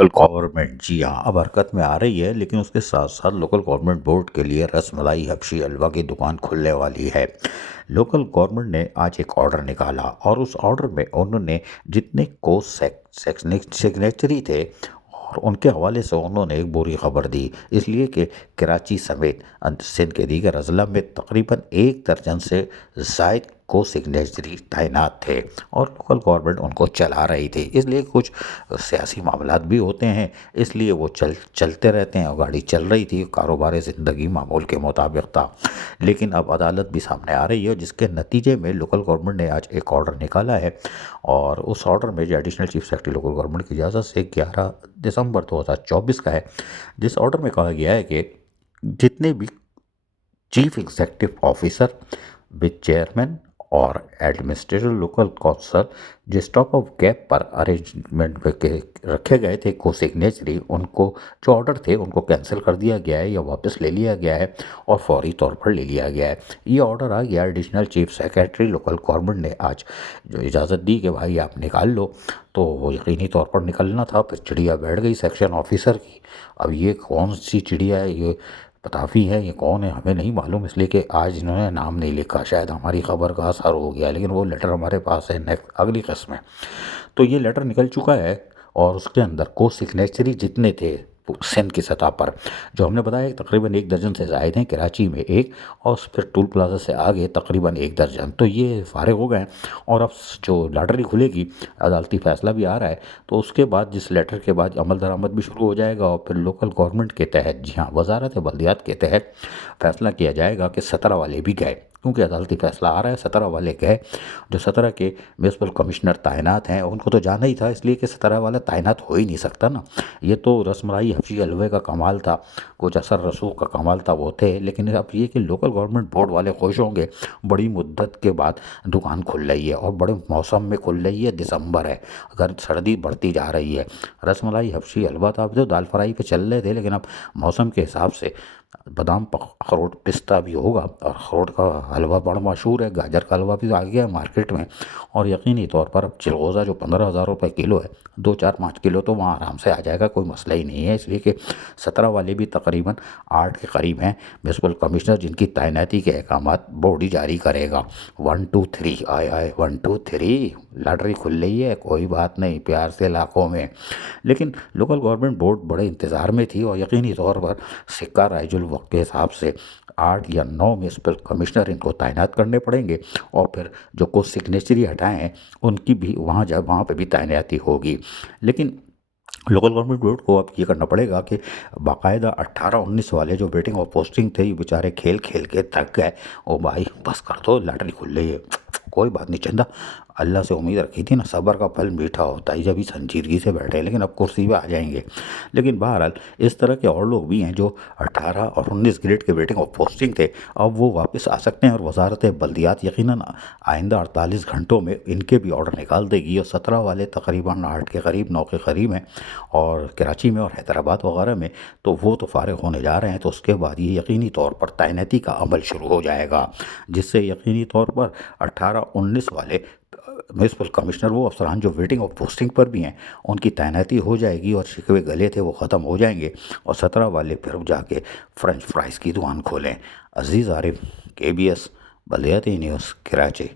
Local government जी हाँ अब हरकत में आ रही है, लेकिन उसके साथ साथ लोकल गवर्नमेंट बोर्ड के लिए रसमलाई हबशी हलवा की दुकान खुलने वाली है। लोकल गवर्नमेंट ने आज एक ऑर्डर निकाला और उस ऑर्डर में उन्होंने जितने को सिग्नेचरी थे और उनके हवाले से उन्होंने एक बुरी खबर दी, इसलिए कि कराची समेत सिंध के दीगर अजला में तकरीबन 1 दर्जन से जायद को सिग्नेचरी तैनात थे और लोकल गवर्नमेंट उनको चला रही थी। इसलिए कुछ सियासी मामलात भी होते हैं, इसलिए वो चलते रहते हैं और गाड़ी चल रही थी, कारोबार ज़िंदगी मामूल के मुताबिक था। लेकिन अब अदालत भी सामने आ रही है, जिसके नतीजे में लोकल गवर्नमेंट ने आज एक ऑर्डर निकाला है और उस ऑर्डर में जो additional chief secretary local government की इजाज़त से 11 दिसंबर 2024 का है, जिस ऑर्डर में कहा गया है कि जितने भी chief executive officer with chairman और एडमिनिस्ट्रेटिव लोकल कौंसल जो स्टॉप ऑफ गैप पर अरेंजमेंट के रखे गए थे को सिग्नेचरी, उनको जो ऑर्डर थे उनको कैंसिल कर दिया गया है या वापस ले लिया गया है और फौरी तौर पर ले लिया गया है। ये ऑर्डर आ गया additional chief secretary local government ने आज जो इजाज़त दी कि भाई आप निकाल लो, तो वो यकीनी तौर पर निकलना था। फिर चिड़िया बैठ गई सेक्शन ऑफिसर की। अब ये कौन सी चिड़िया है, ये पताफी है, ये कौन है हमें नहीं मालूम, इसलिए कि आज इन्होंने नाम नहीं लिखा, शायद हमारी खबर का असर हो गया, लेकिन वो लेटर हमारे पास है नेक्स्ट अगली किस्त में। तो ये लेटर निकल चुका है और उसके अंदर को सिग्नेचरी जितने थे सिंध की सतह पर, जो हमने बताया कि तकरीबन 1 दर्जन से ज़ायद हैं, कराची में एक और फिर टूल प्लाजा से आगे तकरीबन 1 दर्जन, तो ये फारिग हो गए हैं। और अब जो लॉटरी खुलेगी, अदालती फैसला भी आ रहा है, तो उसके बाद जिस लेटर के बाद अमल दरामद भी शुरू हो जाएगा और फिर लोकल गवर्नमेंट के तहत, जी हाँ, वजारत बल्दियात के तहत फैसला किया जाएगा कि 17 वाले भी गए, क्योंकि अदालती फैसला आ रहा है 17 वाले गए। जो 17 के म्यूनसिपल कमिश्नर तैनात हैं उनको तो जाना ही था, इसलिए कि 17 वाला तैनात हो ही नहीं सकता ना। ये तो रसमलाई हबशी हलवे का कमाल था, कुछ असर रसूख का कमाल था, वो थे। लेकिन अब ये कि लोकल गवर्नमेंट बोर्ड वाले खुश होंगे, बड़ी मुद्दत के बाद दुकान खुल रही है और बड़े मौसम में खुल रही है, दिसंबर है, अगर सर्दी बढ़ती जा रही है। रसमलाई हबशी हलवा था, अब तो दाल फ्राई पे चल रहे थे, लेकिन अब मौसम के हिसाब से बादाम अखरोट पिस्ता भी होगा। और अखरोट का हलवा बड़ा मशहूर है, गाजर का हलवा भी आ गया है मार्केट में। और यकीनी तौर पर अब चिलगोज़ा जो 15,000 रुपये किलो है, 2 4 5 किलो तो वहाँ आराम से आ जाएगा, कोई मसला ही नहीं है। इसलिए कि 17 वाले भी तकरीबन 8 के करीब हैं म्यूनसिपल कमिश्नर, जिनकी तैनाती के अहकामात बोर्ड ही जारी करेगा। 1 2 3 आए आए 1 2 3 लॉटरी खुल रही है, कोई बात नहीं, प्यार से इलाकों में। लेकिन लोकल गवर्नमेंट बोर्ड बड़े इंतज़ार में थी और यकीनी तौर पर सिक्का राइजुल वक्त के हिसाब से 8 या 9 म्यूनसिपल कमिश्नर इनको तैनात करने पड़ेंगे और फिर जो कुछ सिग्नेचरी हटाए हैं उनकी भी वहाँ पे भी तैनाती होगी। लेकिन लोकल गवर्नमेंट बोर्ड को अब ये करना पड़ेगा कि बाकायदा 18-19 वाले जो वेटिंग और पोस्टिंग थे, ये बेचारे खेल खेल के थक गए। ओ भाई बस कर दो, लॉटरी खुल रही है, कोई बात नहीं चंदा, अल्लाह से उम्मीद रखी थी ना, सब्र का फल मीठा होता है, जब भी संजीदगी से बैठे, लेकिन अब कुर्सी पे आ जाएंगे। लेकिन बहरहाल इस तरह के और लोग भी हैं जो 18 और 19 ग्रेड के वेटिंग और पोस्टिंग थे, अब वो वापस आ सकते हैं और वजारत बल्दियात यकीनन आइंदा 48 घंटों में इनके भी ऑर्डर निकाल देगी। और 17 वाले तकरीबन 8 के करीब 9 के करीब हैं और कराची में और हैदराबाद वगैरह में, तो वो तो फारिग होने जा रहे हैं। तो उसके बाद ये यकीनी तौर पर तैनाती का अमल शुरू हो जाएगा, जिससे यकीनी तौर पर 18-19 वाले म्यूनसिपल कमिश्नर, वो अफसरान जो वेटिंग और पोस्टिंग पर भी हैं, उनकी तैनाती हो जाएगी और शिकवे गले थे वो ख़त्म हो जाएंगे और 17 वाले फिर जाके फ्रेंच फ्राइज़ की दुकान खोलें। अजीज़ आरिफ, KBS बल्दियाती न्यूज़, कराची।